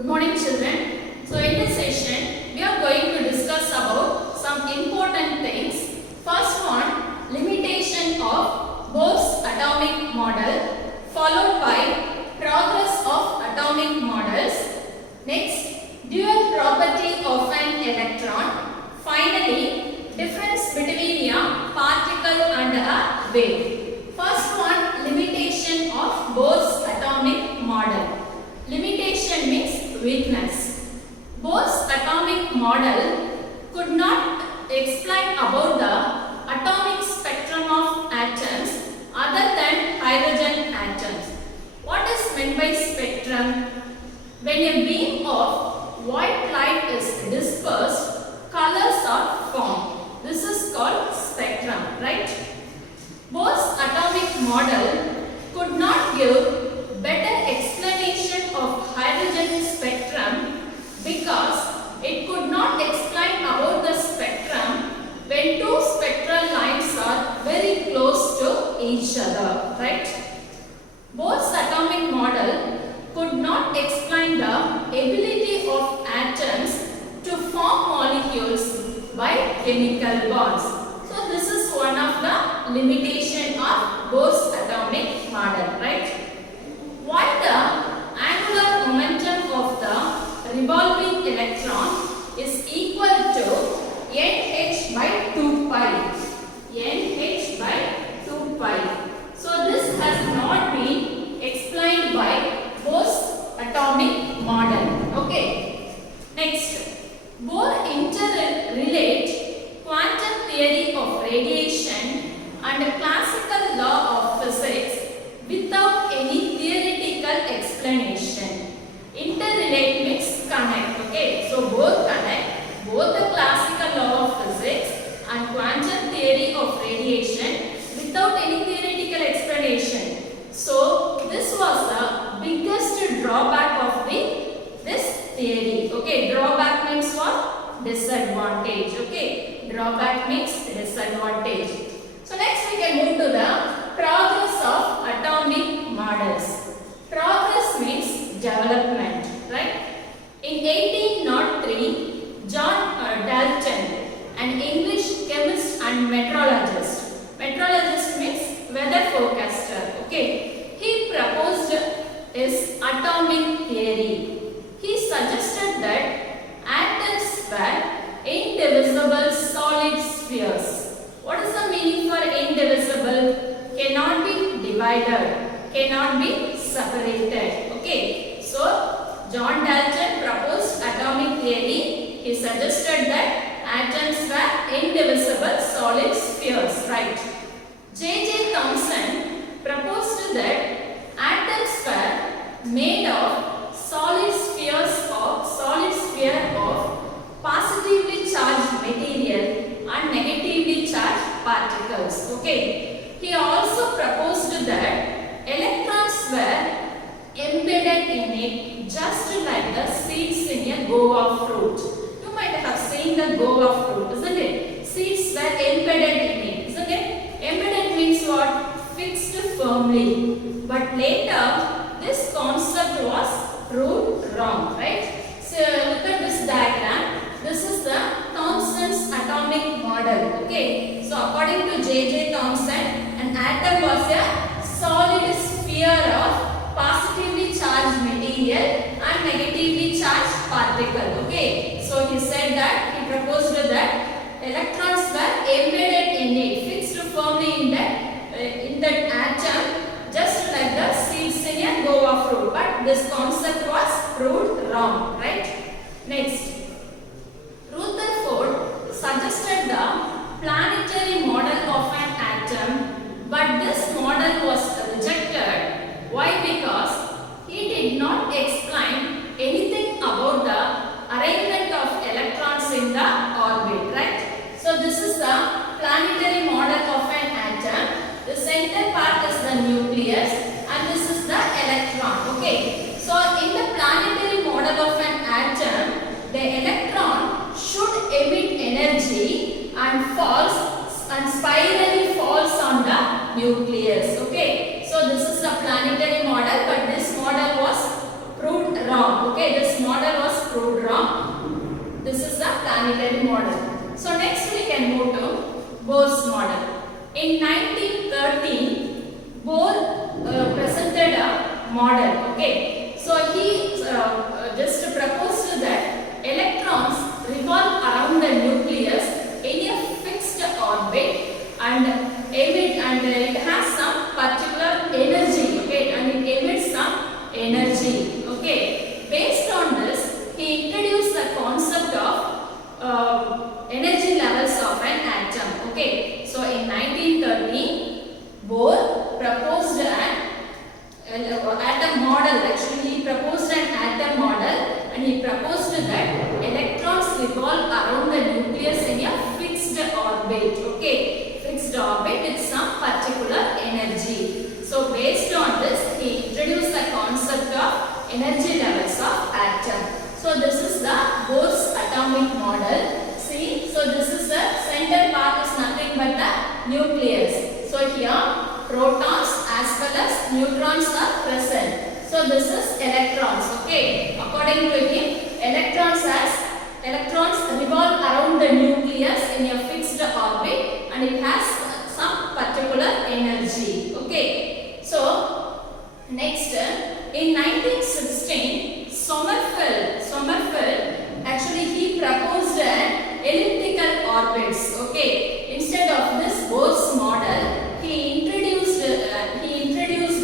Good morning children. So in this session we are going to discuss about some important things. First one, limitation of Bohr's atomic model, followed by progress of atomic models. Next, dual property of an electron. Finally, difference between a particle and a wave. First one, limitation of Bohr's atomic model. Limitation means weakness. Bohr's atomic model could not explain about the atomic spectrum of atoms other than hydrogen atoms. What is meant by spectrum? When a beam of white light is dispersed, colors are formed. This is called spectrum, right? Bohr's atomic model could not give better explanation of hydrogen spectrum because it could not explain about the spectrum when two spectral lines are very close to each other, right? Bohr's atomic model could not explain the ability of atoms to form molecules by chemical bonds. So this is one of the limitation of Bohr's atomic model, right? While the angular momentum of the revolving electron is equal to nh by 2 pi. nh by 2 pi. So this has not been explained by Bohr's atomic model. Okay. Next, Bohr interrelate quantum theory of radiation and classical law of physics without any theoretical explanation. Interrelate means connect. Okay, so Bohr connect both the classical law of physics and quantum theory of radiation without any theoretical explanation. So this was the biggest drawback of this theory. Okay, drawback means what? Disadvantage. Okay, drawback means disadvantage. So next we can move to the progress of atomic models. Progress means development, right? In 1803, John Dalton, an English chemist and meteorologist. Meteorologist means weather forecaster. Okay, he proposed his atomic theory. He suggested that atoms were indivisible solid spheres. What is the meaning for indivisible? Cannot be divided, cannot be separated. Okay, so John Dalton proposed atomic theory. He suggested that atoms were indivisible solid spheres, right? J.J. Thomson proposed that atoms were made of solid sphere of positively charged material and negatively charged particles. Okay. He also proposed that electrons were embedded in it just like the seeds in a guava fruit. You might have seen the guava fruit, isn't it? Seeds were embedded in it, isn't it? Embedded means what? Fixed firmly. But later, this concept was proved wrong, right? So look at this diagram. This is the Thomson's atomic model. Okay. So according to J.J. Thomson, an atom was a solid sphere of positively charged material and negatively charged particle. Okay. So he said that he proposed that electrons were embedded in it, fixed firmly in that atom, just like the seeds in a guava fruit. But this concept was proved wrong, right? Next, Rutherford suggested the planetary model of an atom, but this model was rejected. Why? Because he did not explain anything about the arrangement of electrons in the orbit, right? So this is the planetary model of an atom. The center part is the nucleus and this is the electron. Okay. So in the planetary model of an atom, the electron should emit energy and spirally falls on the nucleus. Okay. So this is the planetary model, but this model was proved wrong. Okay, this model model was proved wrong. This is the planetary model. So next we can move to Bohr's model. In 1913, Bohr presented a model. Okay, so he just proposed that electrons revolve around the nucleus in a fixed orbit and it has some particular energy. Okay, and it emits some energy. Okay, based on this, he introduced the concept of energy levels of an atom. Okay, so in 1913, Bohr proposed an atom model. Actually, he proposed an atom model, and he proposed that electrons revolve around the nucleus in a fixed orbit. Okay, fixed orbit with some particular energy. So based on this, he introduced the concept of energy levels of atom. So this is the Bohr's atomic model. See, so this is the center part is nothing but the nucleus. So here protons as well as neutrons are present. So this is electrons. Okay, according to him, electrons revolve around the nucleus in a fixed orbit and it has some particular energy. Okay, so next in 1916, Sommerfeld actually he proposed an elliptical orbits. Okay, instead of this Bohr's model, he introduced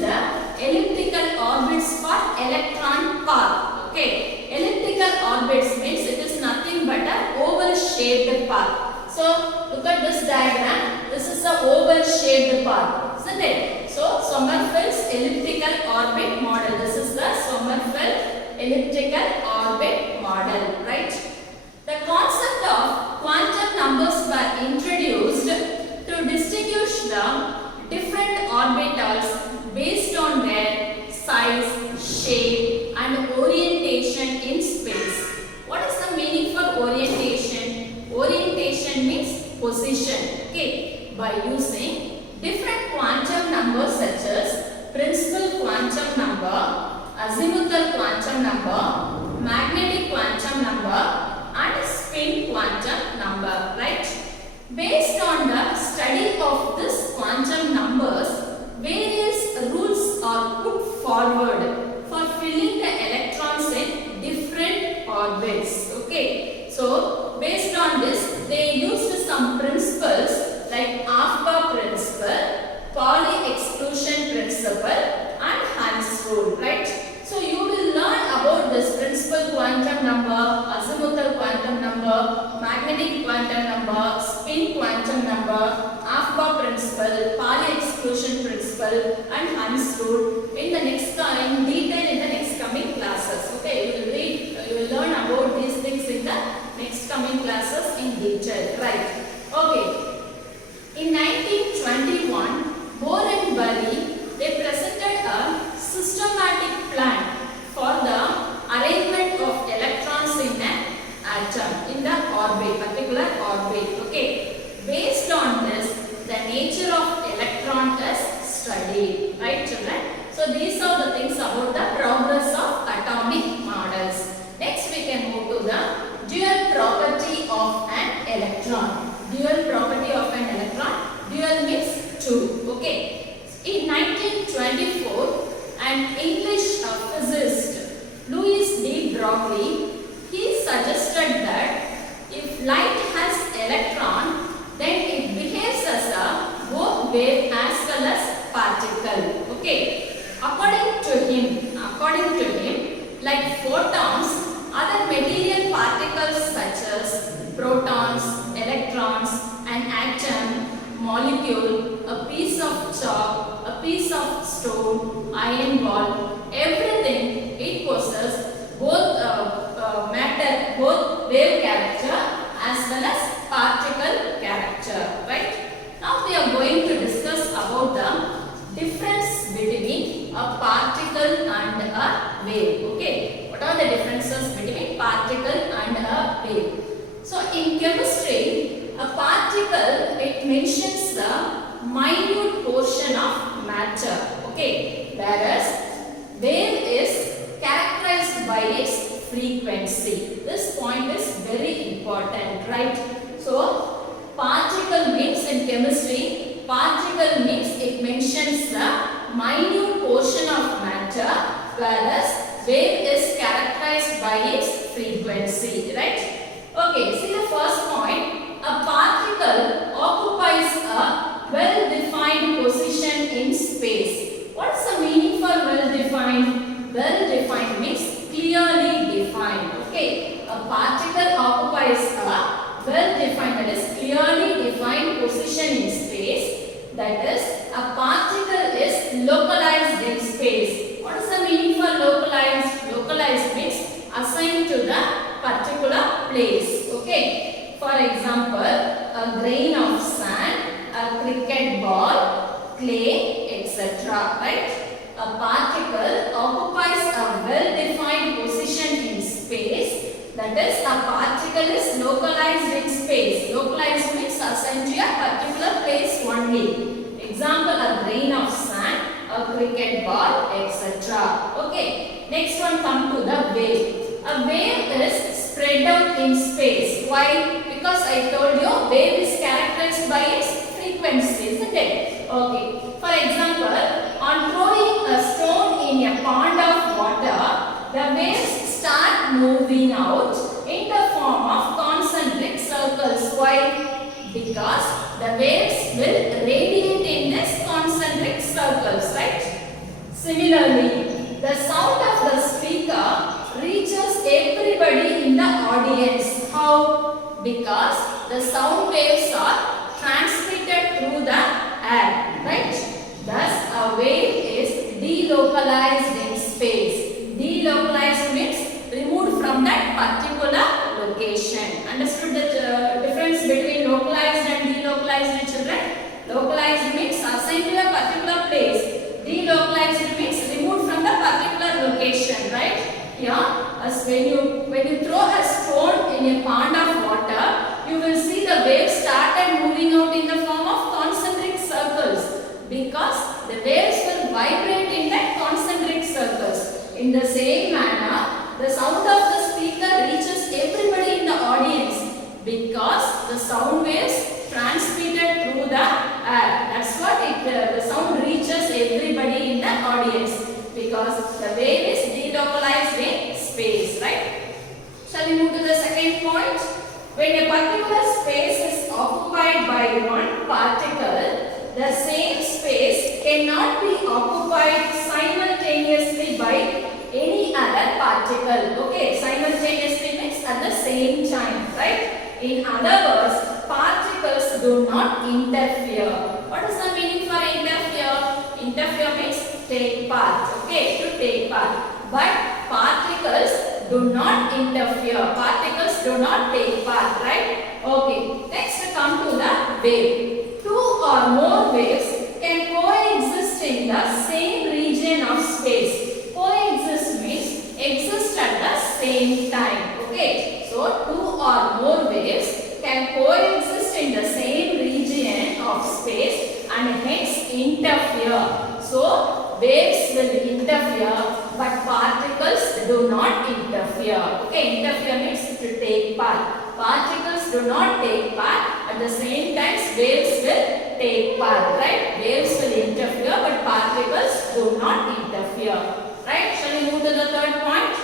the elliptical orbits for electron path. Okay, elliptical orbits means it is nothing but a oval shaped path. So look at this diagram. This is the oval shaped path, isn't it? So Sommerfeld's elliptical orbit model. This is the Sommerfeld elliptical orbit model, right? The concept of quantum numbers were introduced to distinguish the different orbitals based on their size, shape and orientation in space. What is the meaning for orientation? Orientation means position. Okay, by using different quantum numbers such as principal quantum number, azimuthal quantum number, magnetic quantum number and spin quantum number, right? Based on the study of this quantum numbers, various rules are put forward for filling the electrons in different orbits. Okay, so based on this, they used some principles like AFBA principle, Pauli exclusion principle and Hund's rule, right? So you will learn about this principal quantum number, azimuthal quantum number, magnetic quantum number, spin quantum number, AFBA principle, Pauli exclusion principle and Hund's rule in detail in the next coming classes. Okay, you will learn about these things in the next coming classes in detail, right? Okay. In 1921, Bohr and Bury, they presented a systematic plan for the arrangement of electrons in an atom in the orbit, particular orbit. Okay, based on this, the nature of electron is studied, right children? So these are the things about the progress of atomic models. Next we can move to the dual property of an electron. Dual property of an electron. Dual means two. Okay. In 1924, an English physicist, Louis D. Broglie, he suggested that if light has electron, then it behaves as a both wave as well as particle. Okay. According to him, like photons, other material particles such as protons, electrons, an atom, molecule, a piece of chalk, a piece of stone, iron ball, everything it possesses both matter, both wave character as well as particle character, right? Now we are going to discuss about the difference between a particle and a wave. Okay, what are the differences between particle and a wave? So in chemistry, a particle, it mentions the minute portion of matter. Okay, whereas wave is characterized by its frequency. This point is very important, right? So, particle means in chemistry, particle means it mentions the minute portion of matter, whereas wave is characterized by its frequency, right? Okay, see the first point. A particle occupies a well-defined position in space. What is the meaning for well-defined? Well-defined means clearly defined. Okay, a particle occupies a well-defined, that is clearly defined position in space. That is, a particle is localized in space. What is the meaning for localized? Localized means assigned to the particular place. Okay. For example, a grain of sand, a cricket ball, clay, etc. Right? A particle occupies a well-defined position in space. That is, a particle is localized in space. Localized means assigned to a particular place only. Example, a grain of sand, a cricket ball, etc. Okay. Next one, come to the wave. A wave is spread out in space. Why? Because I told you wave is characterized by its frequency, isn't it? Okay. For example, on throwing a stone in a pond of water, the waves start moving out in the form of concentric circles. Why? Because the waves will radiate in these concentric circles, right? Similarly, the sound of the speaker reaches everybody in the audience. How? Because the sound waves are transmitted through the air, right? Thus, a wave is delocalized in space. Delocalized means removed from that particular location. Understood the difference between localized and delocalized, children? Localized means assigned to a particular place. Delocalized means removed from the particular location, right? Yeah, as when you throw a stone in a pond of water, you will see the waves started moving out in the form of concentric circles, because the waves will vibrate in that concentric circles. In the same manner, the sound of the speaker reaches everybody in the audience because the sound waves transmitted through the air. That's what the sound reaches everybody in the audience, because the wave is delocalized in space, right? Shall we move to the second point? When a particular space is occupied by one particle, the same space cannot be occupied simultaneously by any other particle. Okay, simultaneously means at the same time, right? In other words, particles do not interfere. What is the meaning for interfere? Interfere means take part. Okay, to take part. But particles do not interfere. Particles do not take part, right? Okay. Next, come to the wave. Two or more waves can coexist in the same region of space. Coexist means exist at the same time. Okay. So, two or more waves can coexist in the same region of space and hence interfere. So, waves will interfere, but particles do not interfere. Okay, interfere means to take part. Particles do not take part, at the same time waves will take part, right? Waves will interfere, but particles do not interfere. Right? Shall we move to the third point?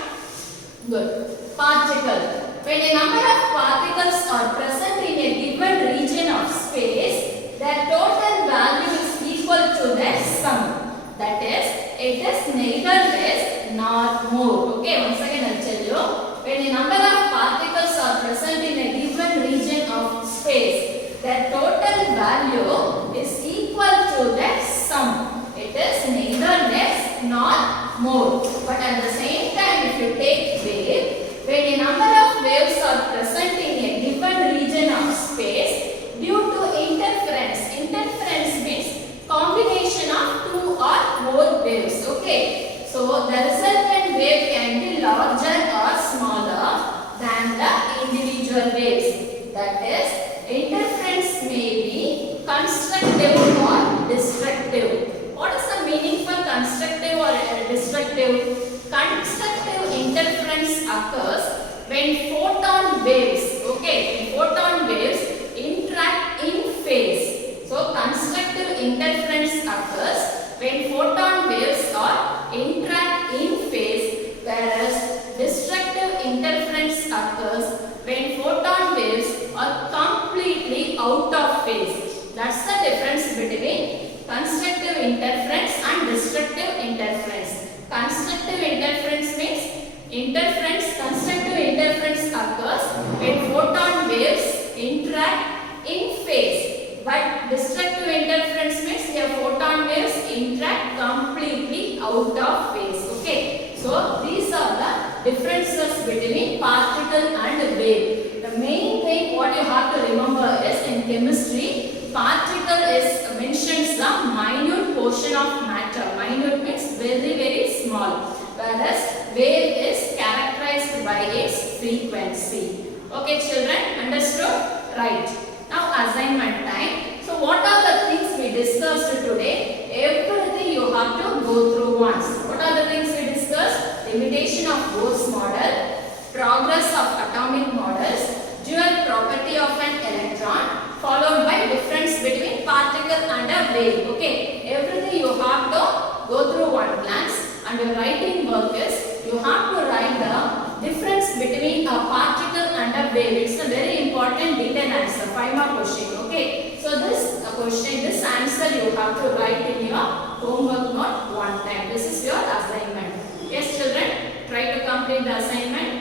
Good. Particle. When a number of particles are present in a given region of space, their total value is equal to their sum. That is, it is neither less nor more. Okay, once again I will tell you. When a number of particles are present in a given region of space, their total value is equal to their sum. It is neither less nor more. But at the same time, if you take wave, when a number of waves are present in a given region of space, due to interference, interference means combination of two or more waves. Okay, so the resultant wave can be larger or smaller than the individual waves. That is, interference may be constructed occurs when photon waves, okay, photon waves interact in phase. So constructive interference occurs when photon waves are interact in phase, whereas destructive interference occurs when photon waves are completely out of phase. That's the difference between constructive interference and destructive interference. Constructive interference means constructive interference occurs when photon waves interact in phase. But destructive interference means your photon waves interact completely out of phase. Okay. So these are the differences between particle and wave. The main thing what you have to remember is in chemistry, particle is mentions the minute portion of matter. Minute means very small. Whereas wave is characterized by its frequency. Okay children, understood? Right. Now assignment time. So what are the things we discussed today? Everything you have to go through once. What are the things we discussed? Limitation of Bohr's model, progress of atomic models, dual property of an electron, followed by difference between particle and a wave. Okay, everything you have to go through one glance, and your writing work is you have to write the difference between a particle and a wave. It's a very important detailed answer, 5 mark question. Okay, so this question, this answer you have to write in your homework note one time. This is your assignment. Yes children, try to complete the assignment.